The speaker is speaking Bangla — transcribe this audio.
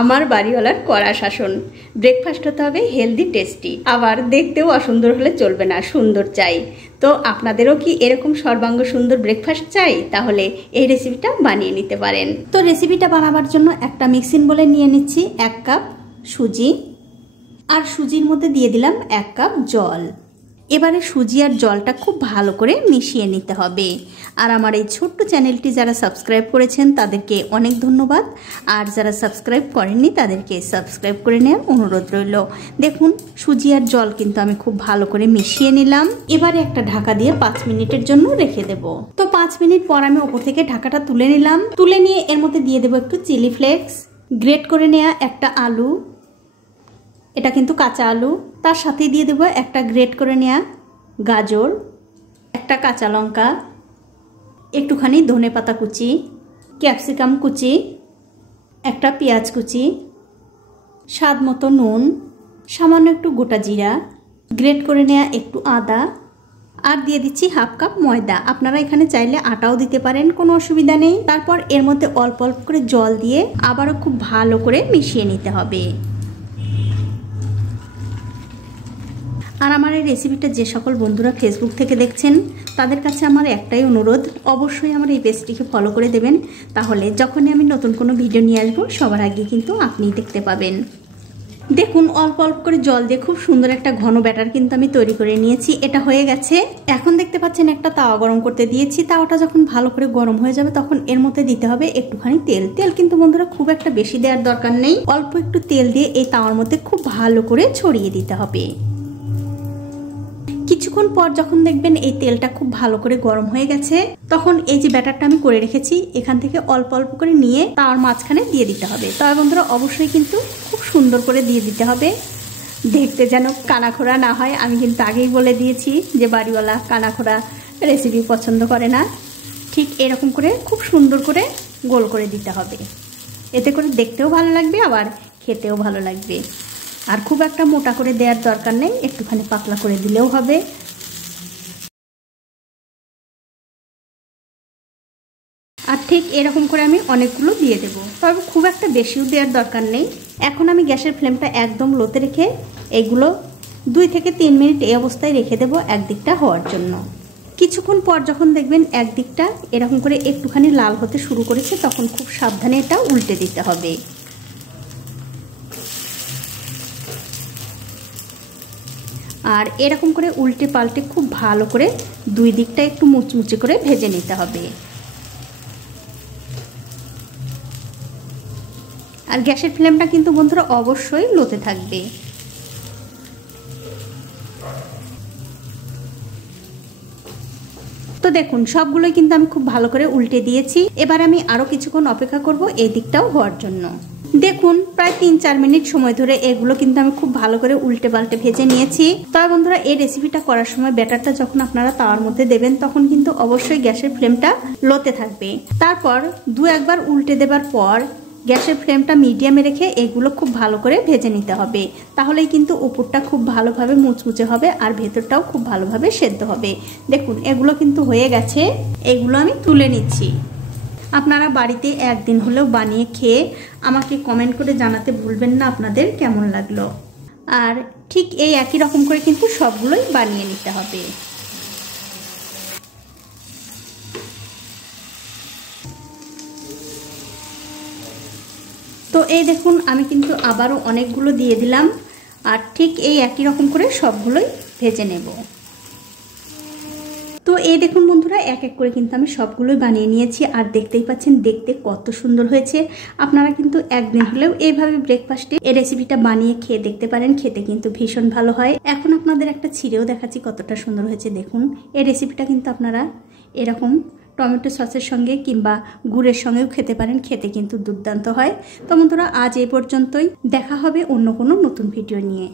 আমার বাড়িওয়ালার কড়া শাসন। ব্রেকফাস্ট হতে হবে হেলদি টেস্টি, আবার দেখতেও অসুন্দর হলে চলবে না, সুন্দর চাই। তো আপনাদেরও কি এরকম সর্বাঙ্গ সুন্দর ব্রেকফাস্ট চাই? তাহলে এই রেসিপিটা বানিয়ে নিতে পারেন। তো রেসিপিটা বানাবার জন্য একটা মিক্সিং বোলে নিয়ে নিচ্ছি 1 কাপ সুজি, আর সুজির মধ্যে দিয়ে দিলাম 1 কাপ জল। এবারে সুজি আর জলটা খুব ভালো করে মিশিয়ে নিতে হবে। আর আমার এই ছোট্ট চ্যানেলটি যারা সাবস্ক্রাইব করেছেন তাদেরকে অনেক ধন্যবাদ, আর যারা সাবস্ক্রাইব করেননি তাদেরকে সাবস্ক্রাইব করে নেওয়ার অনুরোধ রইল। দেখুন সুজি আর জল কিন্তু আমি খুব ভালো করে মিশিয়ে নিলাম। এবারে একটা ঢাকা দিয়ে 5 মিনিটের জন্য রেখে দেব। তো 5 মিনিট পর আমি ওপর থেকে ঢাকাটা তুলে নিলাম। তুলে নিয়ে এর মধ্যে দিয়ে দেবো একটু চিলি ফ্লেক্স, গ্রেট করে নেওয়া একটা আলু, এটা কিন্তু কাঁচা আলু, তার সাথে দিয়ে দেবো একটা গ্রেট করে নেওয়া গাজর, একটা কাঁচা লঙ্কা, একটুখানি ধনেপাতা কুচি, ক্যাপসিকাম কুচি, একটা পেঁয়াজ কুচি, স্বাদ মতো নুন, সামান্য একটু গোটা জিরা, গ্রেট করে নেওয়া একটু আদা, আর দিয়ে দিচ্ছি 1/2 কাপ ময়দা। আপনারা এখানে চাইলে আটাও দিতে পারেন, কোনো অসুবিধা নেই। তারপর এর মধ্যে অল্প অল্প করে জল দিয়ে আবারও খুব ভালো করে মিশিয়ে নিতে হবে। আর আমার এই রেসিপিটা যে সকল বন্ধুরা ফেসবুক থেকে দেখছেন তাদের কাছে আমার একটাই অনুরোধ, অবশ্যই আমার এই পেজটিকে ফলো করে দেবেন। তাহলে যখনই আমি নতুন কোনো ভিডিও নিয়ে আসবো সবার আগে কিন্তু আপনিই দেখতে পাবেন। দেখুন অল্প অল্প করে জল দিয়ে খুব সুন্দর একটা ঘন ব্যাটার কিন্তু আমি তৈরি করে নিয়েছি। এটা হয়ে গেছে। এখন দেখতে পাচ্ছেন একটা তাওয়া গরম করতে দিয়েছি। তাওয়াটা যখন ভালো করে গরম হয়ে যাবে তখন এর মধ্যে দিতে হবে একটুখানি তেল। তেল কিন্তু বন্ধুরা খুব একটা বেশি দেওয়ার দরকার নেই, অল্প একটু তেল দিয়ে এই তাওয়ার মধ্যে খুব ভালো করে ছড়িয়ে দিতে হবে। কিছুক্ষণ পর যখন দেখবেন এই তেলটা খুব ভালো করে গরম হয়ে গেছে, তখন এই যে ব্যাটারটা আমি করে রেখেছি এখান থেকে অল্প অল্প করে নিয়ে তার মাঝখানে দিয়ে দিতে হবে। তবে বন্ধুরা অবশ্যই কিন্তু খুব সুন্দর করে দিয়ে দিতে হবে, দেখতে যেন কানাখোড়া না হয়। আমি কিন্তু আগেই বলে দিয়েছি যে বাড়িওয়ালা কানাখোড়া রেসিপি পছন্দ করে না। ঠিক এরকম করে খুব সুন্দর করে গোল করে দিতে হবে, এতে করে দেখতেও ভালো লাগবে আবার খেতেও ভালো লাগবে। আর খুব একটা মোটা করে দেওয়ার দরকার নেই, একটুখানি পাতলা করে দিলেও হবে। আর ঠিক এরকম করে আমি অনেকগুলো দিয়ে দেব, তবে খুব একটা বেশিও দেওয়ার দরকার নেই। এখন আমি গ্যাসের ফ্লেমটা একদম লোতে রেখে এগুলো 2 থেকে 3 মিনিট এই অবস্থায় রেখে দেব একদিকটা হওয়ার জন্য। কিছুক্ষণ পর যখন দেখবেন একদিকটা এরকম করে একটুখানি লাল হতে শুরু করেছে তখন খুব সাবধানে এটা উল্টে দিতে হবে। আর এরকম করে উল্টে পাল্টে খুব ভালো করে 2 দিকটা একটু মুচমুচে করে ভেজে নিতে হবে। আর গ্যাসের ফ্লেমটা কিন্তু বন্ধুরা অবশ্যই লোতে থাকবে। তো দেখুন সবগুলোই কিন্তু আমি খুব ভালো করে উল্টে দিয়েছি। এবার আমি আরো কিছুক্ষণ অপেক্ষা করব এই দিকটাও হওয়ার জন্য। দেখুন প্রায় 3-4 মিনিট সময় ধরে এগুলো কিন্তু আমি খুব ভালো করে উল্টে পাল্টে ভেজে নিয়েছি। তবে বন্ধুরা এই রেসিপিটা করার সময় ব্যাটারটা যখন আপনারা তাওয়ার মধ্যে দেবেন তখন কিন্তু অবশ্যই গ্যাসের ফ্লেমটা লোতে থাকবে। তারপর 2-1 বার উল্টে দেবার পর গ্যাসের ফ্লেমটা মিডিয়ামে রেখে এগুলো খুব ভালো করে ভেজে নিতে হবে। তাহলেই কিন্তু উপরটা খুব ভালোভাবে মুচমুচে হবে আর ভেতরটাও খুব ভালোভাবে সেদ্ধ হবে। দেখুন এগুলো কিন্তু হয়ে গেছে, এগুলো আমি তুলে নিচ্ছি। আপনারা বাড়িতে একদিন হলেও বানিয়ে খেয়ে আমাকে কমেন্ট করে জানাতে ভুলবেন না আপনাদের কেমন লাগলো। আর ঠিক এই একই রকম করে কিন্তু সবগুলোই বানিয়ে নিতে হবে। তো এই দেখুন আমি কিন্তু আবারও অনেকগুলো দিয়ে দিলাম, আর ঠিক এই একই রকম করে সবগুলোই ভেজে নেব। তো এই দেখুন বন্ধুরা এক এক করে কিন্তু আমি সবগুলোই বানিয়ে নিয়েছি, আর দেখতেই পাচ্ছেন দেখতে কত সুন্দর হয়েছে। আপনারা কিন্তু একদিন হলেও এইভাবে ব্রেকফাস্টে এই রেসিপিটা বানিয়ে খেয়ে দেখতে পারেন, খেতে কিন্তু ভীষণ ভালো হয়। এখন আপনাদের একটা ছিঁড়েও দেখাচ্ছি কতটা সুন্দর হয়েছে। দেখুন এই রেসিপিটা কিন্তু আপনারা এরকম টমেটো সসের সঙ্গে কিংবা গুড়ের সঙ্গেও খেতে পারেন, খেতে কিন্তু দুর্দান্ত হয়। তো বন্ধুরা আজ এই পর্যন্তই, দেখা হবে অন্য কোনো নতুন ভিডিও নিয়ে।